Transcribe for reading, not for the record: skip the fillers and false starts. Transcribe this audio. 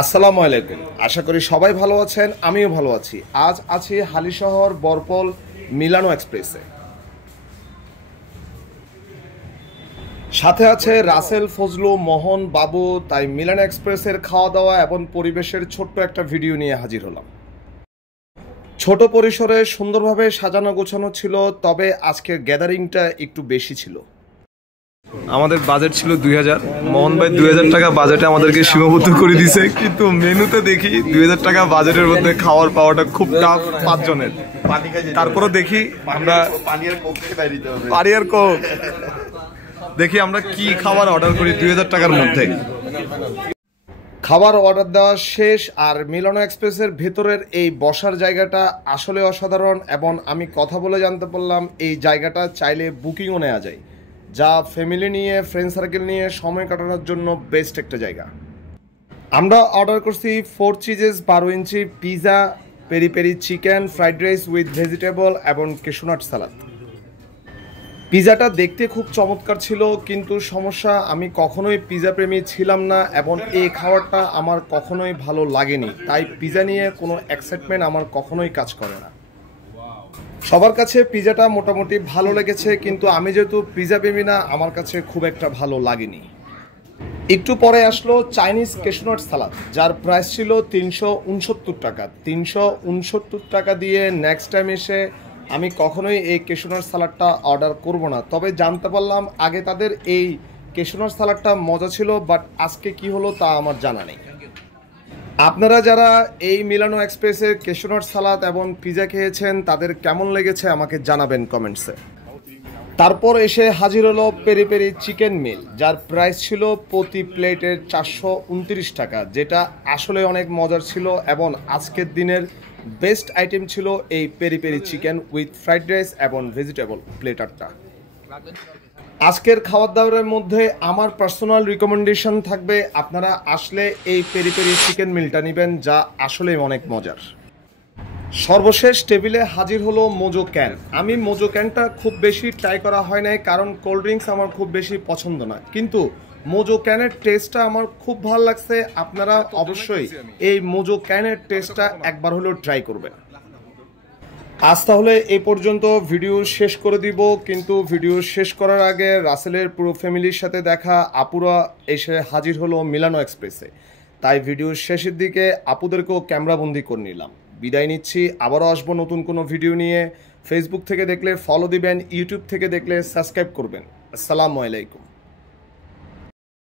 আসসালামু আলাইকুম। আশা করি সবাই ভালো আছেন, আমিও ভালো আছি। আজ আছি হালিশহর বরপল মিলানো এক্সপ্রেসে। সাথে আছে রাসেল, ফজলু, মোহন, বাবু। তাই মিলানো এক্সপ্রেসের খাওয়া দাওয়া এবং পরিবেশের ছোট্ট একটা ভিডিও নিয়ে হাজির হলাম। ছোট পরিসরে সুন্দরভাবে সাজানো গোছানো ছিল, তবে আজকের গ্যাদারিংটা একটু বেশি ছিল। আমাদের বাজেট ছিল 2000। মোহন ভাই 2000 টাকা বাজেটে আমাদেরকে সীমাবদ্ধ করে দিছে, কিন্তু মেনুতে দেখি 2000 টাকা বাজেটের মধ্যে খাওয়ার পাওয়াটা খুব টাফ 5 জনের। তারপরে দেখি আমরা পানি আর কোক দেখি আমরা কি খাবার অর্ডার করি 2000 টাকার মধ্যে। খাবার অর্ডার দেওয়া শেষ, আর মিলানো এক্সপ্রেসের ভেতরের এই বসার জায়গাটা আসলে অসাধারণ, এবং আমি কথা বলে জানতে পারলাম এই জায়গাটা চাইলে বুকিংও নেওয়া যায়, যা ফ্যামিলি নিয়ে, ফ্রেন্ড সার্কেল নিয়ে সময় কাটানোর জন্য বেস্ট একটা জায়গা। আমরা অর্ডার করছি 4 cheeses 12 inch pizza, peri peri chicken, fried rice with vegetable এবং কেশোনাট সালাদ। পিৎজাটা দেখতে খুব চমৎকার ছিল, কিন্তু সমস্যা, আমি কখনোই পিৎজা প্রেমী ছিলাম না এবং এই খাবারটা আমার কখনোই ভালো লাগেনি। তাই পিৎজা নিয়ে কোনো এক্সাইটমেন্ট আমার কখনোই কাজ করে না। সবার কাছে পিৎজাটা মোটামুটি ভালো লেগেছে, কিন্তু আমি যেহেতু পিৎজা প্রেমী না, আমার কাছে খুব একটা ভালো লাগেনি। একটু পরে আসলো চাইনিজ কেশোনাট সালাদ, যার প্রাইস ছিল 369 টাকা। 369 টাকা দিয়ে নেক্সট টাইম এসে আমি কখনোই এই কেশোনাট সালাডটা অর্ডার করব না। তবে জানতে পারলাম আগে তাদের এই কেশোনাট সালাডটা মজা ছিল, বাট আজকে কি হলো তা আমার জানা নেই। আপনারা যারা এই মিলানো এক্সপ্রেসের কেশোনাট সালাদ এবং পিৎজা খেয়েছেন, তাদের কেমন লেগেছে আমাকে জানাবেন কমেন্টসে। তারপর এসে হাজির হলো পেরি পেরি চিকেন মিল, যার প্রাইস ছিল প্রতি প্লেটের 429 টাকা, যেটা আসলে অনেক মজার ছিল। এবং আজকের দিনের বেস্ট আইটেম ছিল এই peri peri chicken with fried rice এবং ভেজিটেবল প্লেটারটা। আজকের খাবার দাবারের মধ্যে আমার পার্সোনাল রিকমেন্ডেশন থাকবে, আপনারা আসলে এই পেরি পেরি চিকেন মিলটা নেবেন, যা আসলে অনেক মজার। সর্বশেষ টেবিলে হাজির হলো মোজো ক্যান। আমি মোজো ক্যানটা খুব বেশি ট্রাই করা হয় নাই, কারণ কোল্ড ড্রিঙ্কস আমার খুব বেশি পছন্দ না, কিন্তু মোজো ক্যানের টেস্টটা আমার খুব ভালো লাগছে। আপনারা অবশ্যই এই মোজো ক্যানের টেস্টটা একবার হলেও ট্রাই করবেন। আজ তাহলে এই পর্যন্ত ভিডিও শেষ করে দিব, কিন্তু ভিডিও শেষ করার আগে রাসেলের পুরো ফ্যামিলির সাথে দেখা আপুরা এসে হাজির হলো মিলানো এক্সপ্রেসে। তাই ভিডিওর শেষের দিকে আপুদেরকেও ক্যামেরাবন্দি করে নিলাম। বিদায় নিচ্ছি, আবারও আসবো নতুন কোনো ভিডিও নিয়ে। ফেসবুক থেকে দেখলে ফলো দিবেন, ইউটিউব থেকে দেখলে সাবস্ক্রাইব করবেন। আসসালামু আলাইকুম।